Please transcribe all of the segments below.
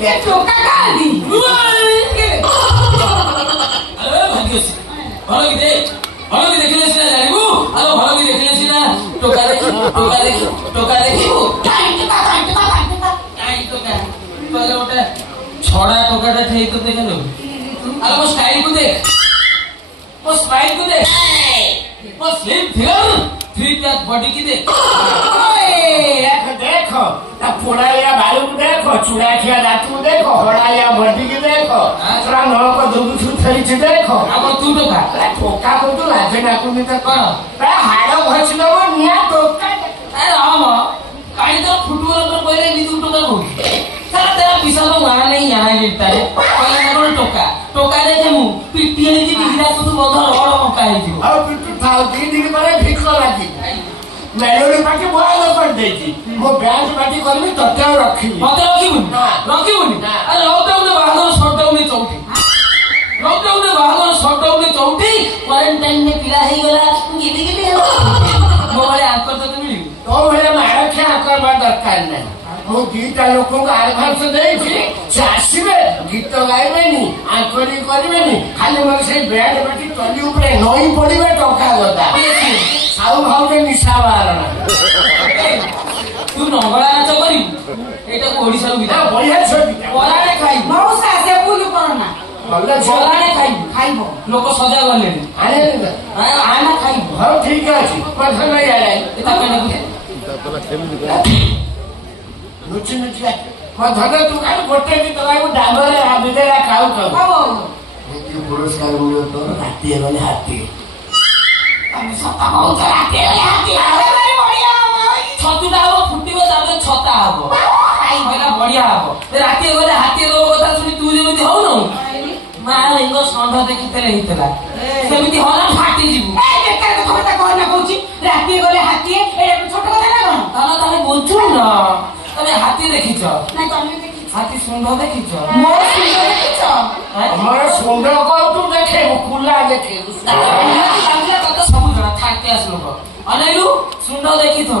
ଟୋକା କାଲି ଭଲ କି ଦେଖିଲେ ସିନା ଜାଣିବୁ। ଆଉ ଭଲ କି ଦେଖିଲେ ସିନା ଟୋକା ଦେଖିବୁ। ଗୋଟେ ଛଡା ଟୋକାଟା ଠିକ ତ ଦେଖେନ। ଆଉ ମୋ ଷ୍ଟାଇଲ କୁ ଦେଖ, ମୋ ସ୍ମାଇଲ କୁ ଦେଖ, ମୋ ସ୍ଲିମ୍ ଫିଗର, थ्री प्यार बॉडी की देख। देखो पोड़ाया बालू को देखो, चुड़ाखिया दांत को देखो, होड़ाया बॉडी की देखो, थोड़ा नौ को दूध छुट्टी देखो। अब तू टोका टोका को तो लाजे ना को नहीं तो कौन हाड़ भच लो निया टोका। अरे हम काई तो फुटबॉल पर पहले नी तू टोका बोल सारा तेरा पिसा तो वहां नहीं यहाँ गिरता है। पहले ना कोई टोका देखे मु पिटिए जी बिगड़ा तो तू बहुत बड़ा मौका है जी। अब तू थाउ दिन पर भिख लागी मेलोडी पार्टी बॉल कर देती मो बैंक पार्टी करबी तते रखी मते रखिबुनी अरे लॉकडाउन में बाहर शटडाउन में चौथी क्वारंटाइन में पिला ही गला गिली मो वाले आंकर तो मिली तो भले मारा क्या आंकर बार दरकार नहीं। मो गीता लोक को एडवांस देछि से आसीबे गीत गाइबेनी आंकरी करबेनी खाली मोर से बैंड पार्टी तली ऊपर नई पड़ीबे टका गदा साउ भाव के निशा मारना। तू नंगला नाच करी एटा को ओडिसा विधा बढ़िया छबी पराडे खाई मौसा से बुल करना पराडे खाइबो लोक सजा गले आने आना खाई हां ठीक अछि पथन नहीं आले एता कहना नुची धन तू का गोटे भी तलाय डांगर बिदेरा खाऊ पुरस्कार मिलो तो राती गले हाथी सता बहुत राती छतुटा हम फुटिबो तापर छता हबो पहिला बढ़िया हबो राती गले हाथी रो कथा सुनी तू जेमिति हो न मा एगो संध देखितले हितला सेमिति होला फाटी जीवु ए बेकार କଥା कहना कहूची राती गले हाथी ए छोट କଥା ना कोन तने बोलछु न तमे हाथी देखिछ ना तमे देखिछ हाथी सुंद देखिछ मो सुंद देखिछ हमर सुंदर को तू देखे कुला देखे तो सब जना थाके आसलो अनैलु सुंद देखिथु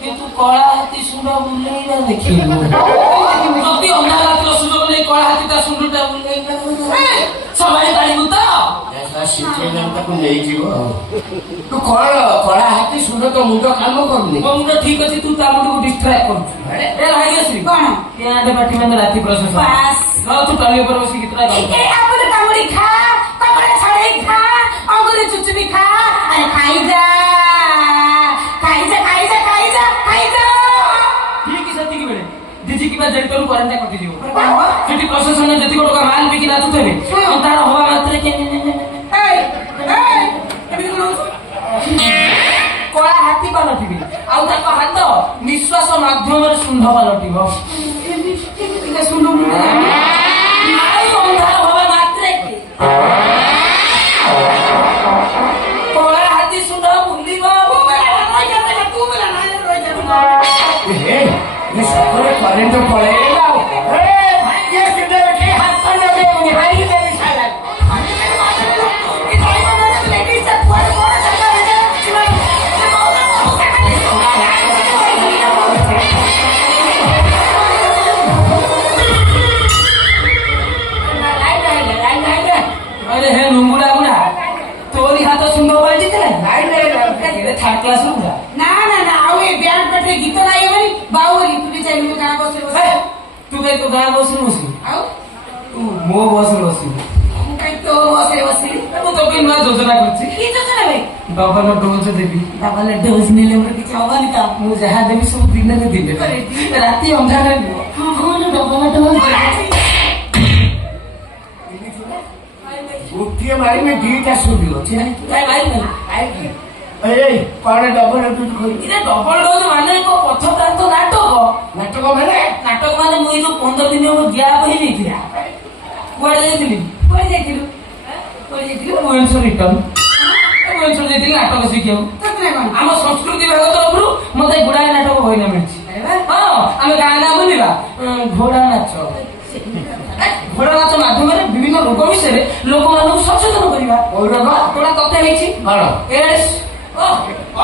किंतु कला हाथी सुंद बुलेइला देखिलु जति अंधा रातिर सुंदर नै कला हाथी ता सुंदरटा बुलेइला सबाई तालिबु त ऐसा शिखे तक नहीं जीवो तू कला हाथी सुंदर तो मुंड काम करनी मो मुंड ठीक अछि तू ता मुंड को डिस्ट्रैक्ट कर ए भाग्यश्री कोन याडे बाटी में राती प्रोसेस बस हां तू टली ऊपर बसी कितना गाउ ए आपन कामुड़ी खा कपड़े छड़े खा अंगूर चुचुबी खा अरे खाई जा ठीक सती की बेले दिजी की बात जड़ी करू क्वारंटाइन करती जीव सेठी प्रशासन जति गोटका माल बिकी ना तुथेबे हम तार हवा मात्रे के कोला हाथी पालटिबी आउ ताको हाथ निश्वास माध्यम रे सुंध पालटिबो के सुंध आई बंधा हवा मात्रे के कोला हाथी सुंध बुलिबो तू मेरा ना रोय जा ये सकरे करेंट पड़ेगा ए भाई ये किधर के हाथ पर लगे मुझे भाई दे साला ये भाई बना लेडीज से पूरा पूरा चला है अरे हे नुंगुड़ा बुड़ा तोरी हाथ सुंदर बाजी थे नहीं थर्ड क्लास में ना आउ ए बैंड पटे गीत गाइए बनी बाउरी तू भी चाहिए गाना बसे तू कहीं तो गाना बस आउ तू मो बस कहीं तो बसे ମୁଁ ତ କି ନୂଆ ଯୋଜନା କରୁଛି की योजना भाई ଡବଲ ଡୋଜ ଦେବି डबल डोज नेले मोर किछ हबनी का ମୁଁ ଯାହା ଦେବି ସବୁ ଦିନରେ ଦିନେ ରାତି ଅନ୍ଧାର हां डबल डोज गोटिए मारी में दीटा सुनियो छी ଭାଇ ଭାଇ ए कौन डबल डोज खोई इरे डबल डोज माने को पथप्राନ୍ତ नाटक नाटक माने ମୁଁ जो 15 दिन हो ग्याप हे नहीं थिया कुआडे ଯାଇଥିଲି भुवनेश्वर रिटर्न भुवनेश्वर ଯାଇଥିଲି नाटक ଶିଖିବାକୁ ଆମ ସଂସ୍କୃତି ବିଭାଗ ତରଫରୁ ମତେ ଗୁଡାଏ ନାଟକ ବହିନା ମିଳିଛି ହଁ ଆମେ ଗାଁ ଗାଁ ବୁଲିବା ଘୋଡା ନାଚ ମାଧ୍ୟମରେ ବିଭିନ୍ନ ରୋଗ ବିଷୟରେ ଲୋକମାନଙ୍କୁ ସଚେତନ କରିବା। ଘୋଡା ତଥ୍ୟ ହେଇଛି ଏଡସ୍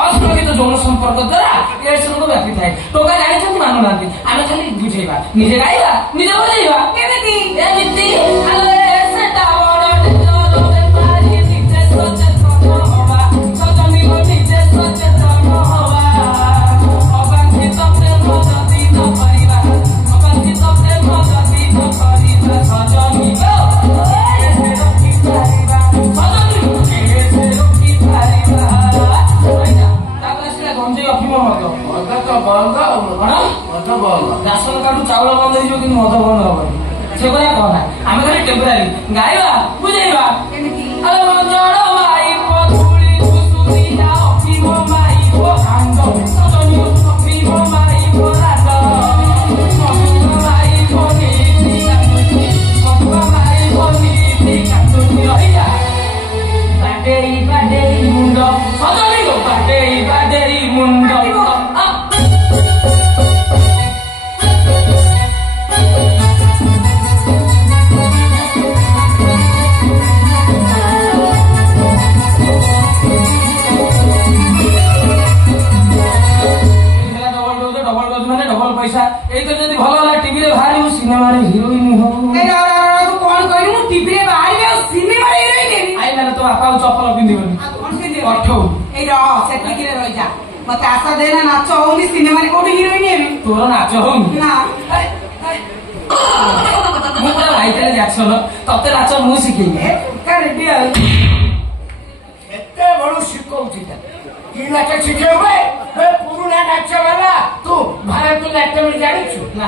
ଅସୁରକ୍ଷିତ ଯୌନ ସମ୍ପର୍କ ଦ୍ୱାରା ଏଡ୍ସ ରୋଗ ବ୍ୟାପିଥାଏ। ଟୋକା ଜାଣିଛନ୍ତି ମାନୁନାହାନ୍ତି। ଆମେ ଖାଲି ବୁଝେଇବା, ନିଜେ ଗାଇବା, ନିଜେ ବଜେଇବା। କେମିତି ଏମିତି ଆଲୋ ସେଟା ବଡ ଡେଞ୍ଜର ବେପାରୀ ନିଜେ ସଚେତନ ହବା ସଜନୀ ନିଜେ ସଚେତନ ହବା ଅବାଞ୍ଛିତ ପ୍ରେମ ଯଦି ନ କରିବା ଅବାଞ୍ଛିତ ପ୍ରେମ ଯଦି ନ କରିବା ସଜନୀ ରଖିପାରିବା ସଜନୀ ରଖିପାରିବା। ତାପରେ ଆସିଲା ଗଞ୍ଜେଇ ଅଫିମ ମଦ। ମଦ ତ ବନ୍ଦ କଣ ମଦ ବନ୍ଦ। ରାସନ କାର୍ଡରୁ ଚାଉଳ ବନ୍ଦ ହେଇଯିବ କିନ୍ତୁ ମଦ ବନ୍ଦ ହବନି। ସେଗୁଡା କହନା, ଆମେ ଖାଲି ଟେମ୍ପରାରୀ ଗାଇବା ବୁଝେଇବା। କେମିତି ଆଲୋ ଜଳ ମାଇପ ଧୂଳି ସୁସୁରିଆ ଅଫିମ ମାଇପ କାଣ୍ଡ ସଜନୀ ଅଫିମ ମାଇପ ରାତ ମଧୁର ମାଇପ ନୀତି କାନ୍ଦୁଛି ମଧୁର ମାଇପ ନୀତି କାନ୍ଦୁଛି ରହିଯା ବାଡେଇ ବାଡେଇ ମୁଣ୍ଡ ସଜନୀ ଗୋ ବାଡେଇ ବାଡେଇ ମୁଣ୍ଡ। ଏଇ ତ ଯଦି ଭଲ ହେଲା ଟିଭିରେ ବାହାରିବୁ ସିନେମାରେ ହିରୋଇନ ହବୁ। ତୁ କଣ କହିଲୁ? ମୁଁ ଟିଭିରେ ବାହାରିବି ଆଉ ସିନେମାରେ ହିରୋଇନ ହେବି। ଆଇଲାରେ ତୋ ବାପା ଆଉ ଚପଲ ପିନ୍ଧିବନି ଆଉ କଣ ପିନ୍ଧିବ? ଅଠଉ। ଏଇ ରହ ସେତିକିରେ ରହିଯା। ମତେ ଆଶା ଦେନା ନାଚ ହଉନି, ସିନେମାରେ କୋଉଠି ହିରୋଇନ ହେବି? ତୋର ନାଚ ହଉନି? ନା ମୁଁ ପୁରା ମାଇକେଲ ଜ୍ୟାକ୍ସନ, ତତେ ନାଚ ମୁଁ ଶିଖେଇବି। ରେଡି ଆଉ ଏତେ ବଡ ଶିଖଉଛି କି ନାଚ ଶିଖେଇବେ? ପୁରୁଣା ନାଚ ବାଲା ତୁ ଭାରତ ନାଟ୍ୟମ ଜାଣିଛୁ ନା?